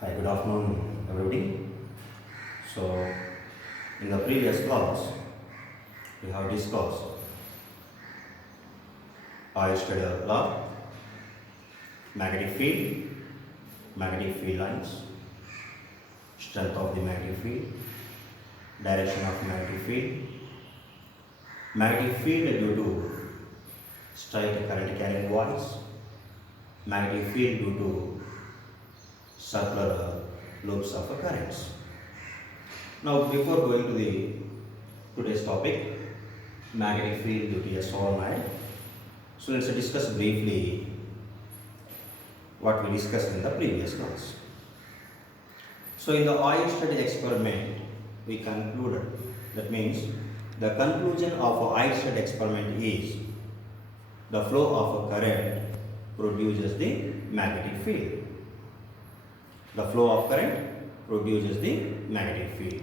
Hi, good afternoon, everybody. So, in the previous class, we have discussed Aristotle law, magnetic field lines, strength of the magnetic field, direction of magnetic field due to straight current carrying voice, magnetic field due to circular loops of currents. Now, before going to the today's topic, magnetic field due to a solenoid, so let's discuss briefly what we discussed in the previous class. So in the oil study experiment, we concluded, that means the conclusion of a oil study experiment is the flow of a current produces the magnetic field. The flow of current produces the magnetic field.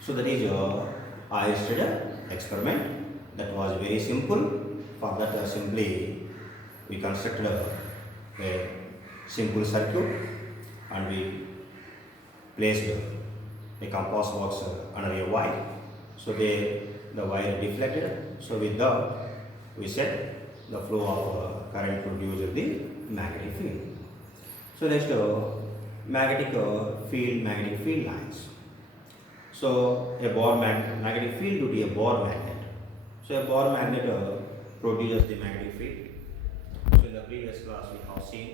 So that is your oil study experiment. That was very simple. For that simply we constructed a simple circuit and we placed a compass box under a wire. So the wire deflected. So with that we said the flow of current produces the magnetic field. So next magnetic field lines. So a Bohr magnetic field due to a Bohr magnet. So a Bohr magnet produces the magnetic field. So in the previous class we have seen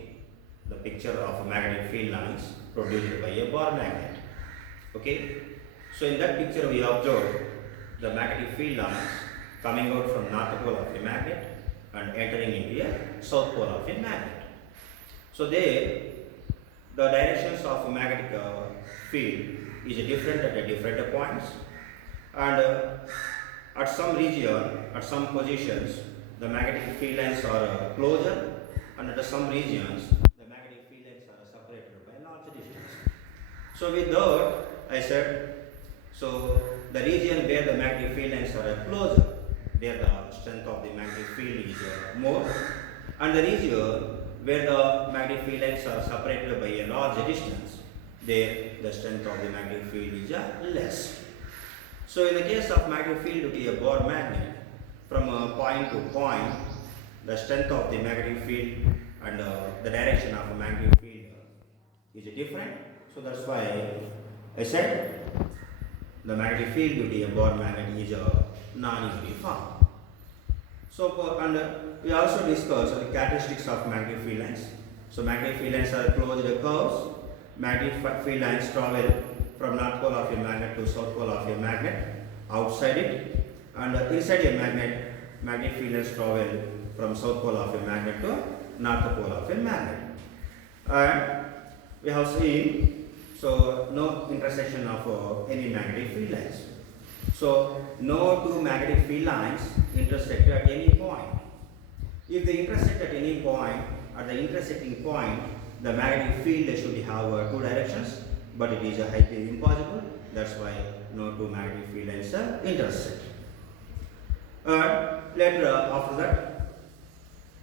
the picture of magnetic field lines produced by a Bohr magnet. Okay. So in that picture we observe the magnetic field lines coming out from north pole of a magnet and entering into a south pole of a magnet. So there the directions of a magnetic field is different at different points, and at some region, at some positions, the magnetic field lines are closer, and at some regions, the magnetic field lines are separated by a large distance. So with that, I said, so the region where the magnetic field lines are closer, there the strength of the magnetic field is more, and the region where the magnetic field lines are separated by a large distance, there the strength of the magnetic field is less. So in the case of magnetic field due to a Bohr magnet, from point to point, the strength of the magnetic field and the direction of the magnetic field is different. So that's why I said the magnetic field due to a Bohr magnet is non-uniform. So and we also discussed the characteristics of magnetic field lines. So magnetic field lines are closed curves. Magnetic field lines travel from north pole of a magnet to south pole of a magnet outside it, and inside a magnet, magnetic field lines travel from south pole of a magnet to north pole of a magnet. And we have seen so no intersection of any magnetic field lines. So no two magnetic field lines intersect at any point. If they intersect at any point, at the intersecting point, the magnetic field should have two directions, but it is highly impossible. That's why no two magnetic field lines intersect. Later, after that,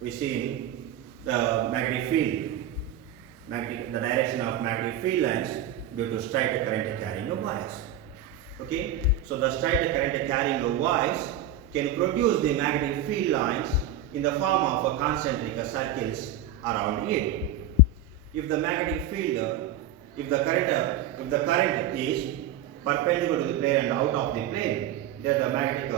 we see the magnetic field, the direction of magnetic field lines due to straight current carrying wires. Okay, so the straight current carrying wires can produce the magnetic field lines in the form of concentric circles around it. If the magnetic field, if the current is perpendicular to the plane and out of the plane, then the magnetic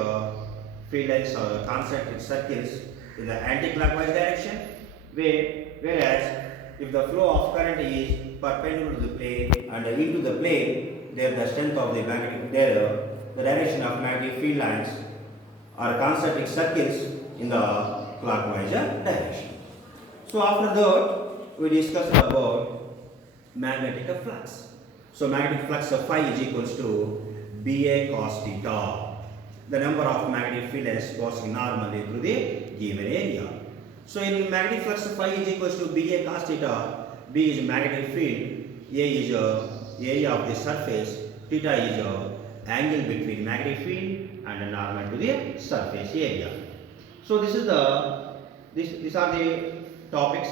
field lines are concentric circles in the anti-clockwise direction. Whereas if the flow of current is perpendicular to the plane and into the plane, there the strength of the magnetic the direction of magnetic field lines are concentric circles in the clockwise direction. So after that, we discussed about magnetic flux. So magnetic flux of phi is equals to BA cos theta. The number of magnetic field lines passing normally through the given area. So in magnetic flux of phi is equals to BA cos theta. B is magnetic field, A is area of the surface, theta is angle between magnetic field and normal to the surface area. So this is these are the topics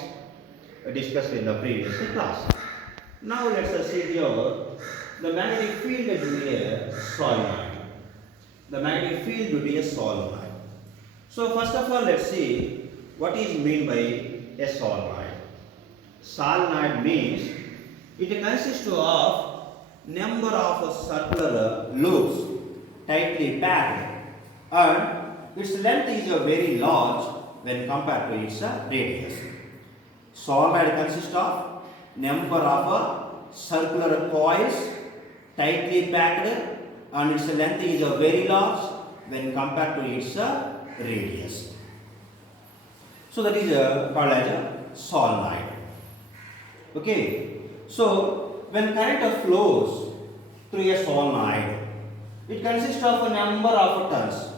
discussed in the previous class. Now let us see here the magnetic field due to a solenoid. The magnetic field due to a solenoid. So first of all, let's see what is meant by a solenoid. Solenoid means it consists of number of circular loops tightly packed, and its length is very large when compared to its radius. Solenoid consists of number of circular coils tightly packed, and its length is very large when compared to its radius. So that is called as a solenoid. Okay. So when current flows through a solenoid, it consists of a number of turns,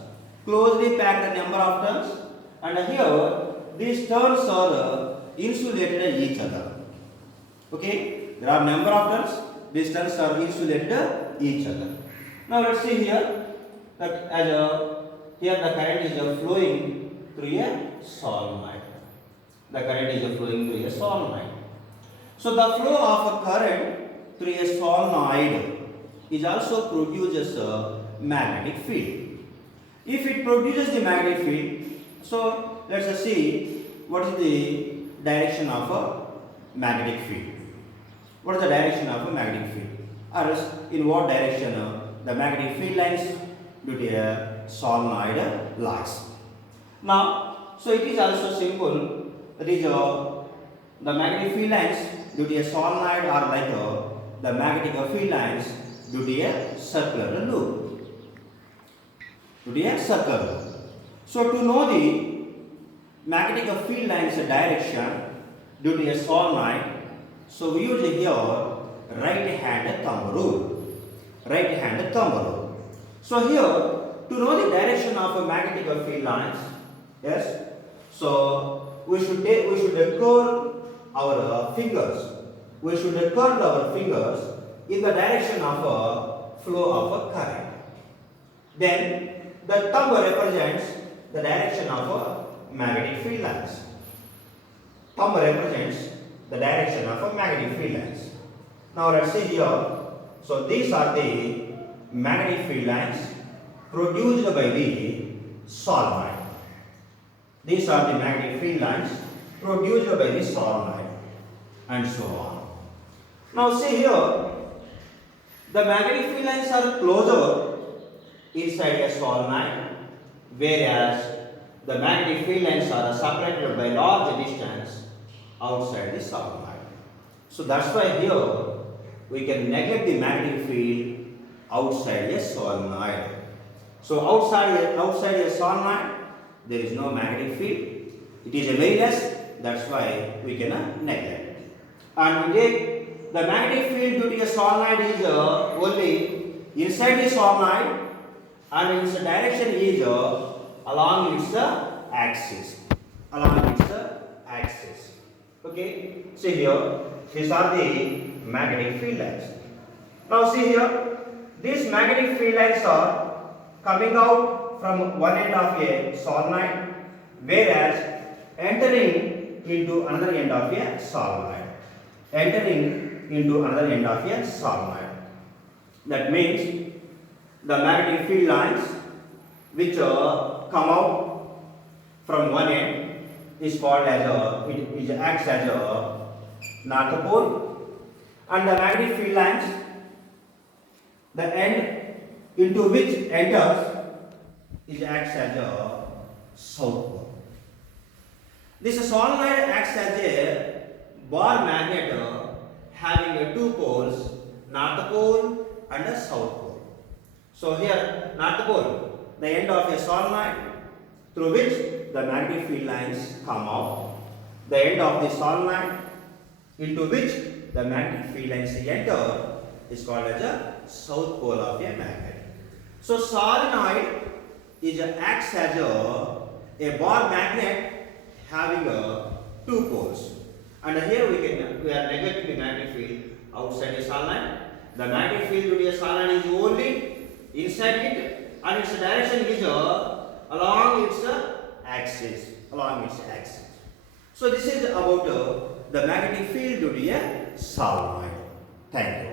closely packed number of turns, and here these turns are insulated each other. Okay, there are number of turns. These turns are insulated each other. Now let's see here that here the current is flowing through a solenoid. The current is flowing through a solenoid. So the flow of a current through a solenoid is also produces a magnetic field. If it produces the magnetic field, so let us see what is the direction of a magnetic field. What is the direction of a magnetic field? Or else in what direction the magnetic field lines due to a solenoid lies. Now, so it is also simple. That is the magnetic field lines due to a solenoid are like the magnetic field lines due to a circular loop. Due to a circular loop. So to know the magnetic field lines direction due to a solenoid, so we use here right hand thumb rule. Right hand thumb rule. So here to know the direction of a magnetic field lines, yes. So we should curl our fingers. We should curl our fingers in the direction of a flow of a current. Then the thumb represents the direction of a magnetic field lines. Thumb represents the direction of a magnetic field lines. Now let's see here. So these are the magnetic field lines produced by the solenoid. These are the magnetic field lines produced by the solenoid, and so on. Now see here, the magnetic field lines are closer inside a solenoid, whereas the magnetic field lines are separated by large distance outside the solenoid. So that's why here we can neglect the magnetic field outside a solenoid. So outside a solenoid there is no magnetic field. It is a very less. That's why we cannot neglect. And we take the magnetic field due to a solenoid is only inside the solenoid, and its direction is along its axis. Along its axis. Okay. See here. These are the magnetic field lines. Now see here. These magnetic field lines are coming out from one end of a solenoid, whereas entering into another end of a solenoid. Entering into another end of a solenoid. That means the magnetic field lines which come out from one end is called as it acts as a north pole, and the magnetic field lines, the end into which enters, it acts as a south pole. This solenoid acts as a bar magnet having two poles, north pole and a south pole. So here north pole, the end of a solenoid through which the magnetic field lines come out, the end of the solenoid into which the magnetic field lines enter is called as a south pole of a magnet. So solenoid acts as a bar magnet having two poles, and here we are neglecting the magnetic field outside the solenoid. The magnetic field to a solenoid is only inside it, and its direction is along its axis. So this is about the magnetic field due to a solenoid. Thank you.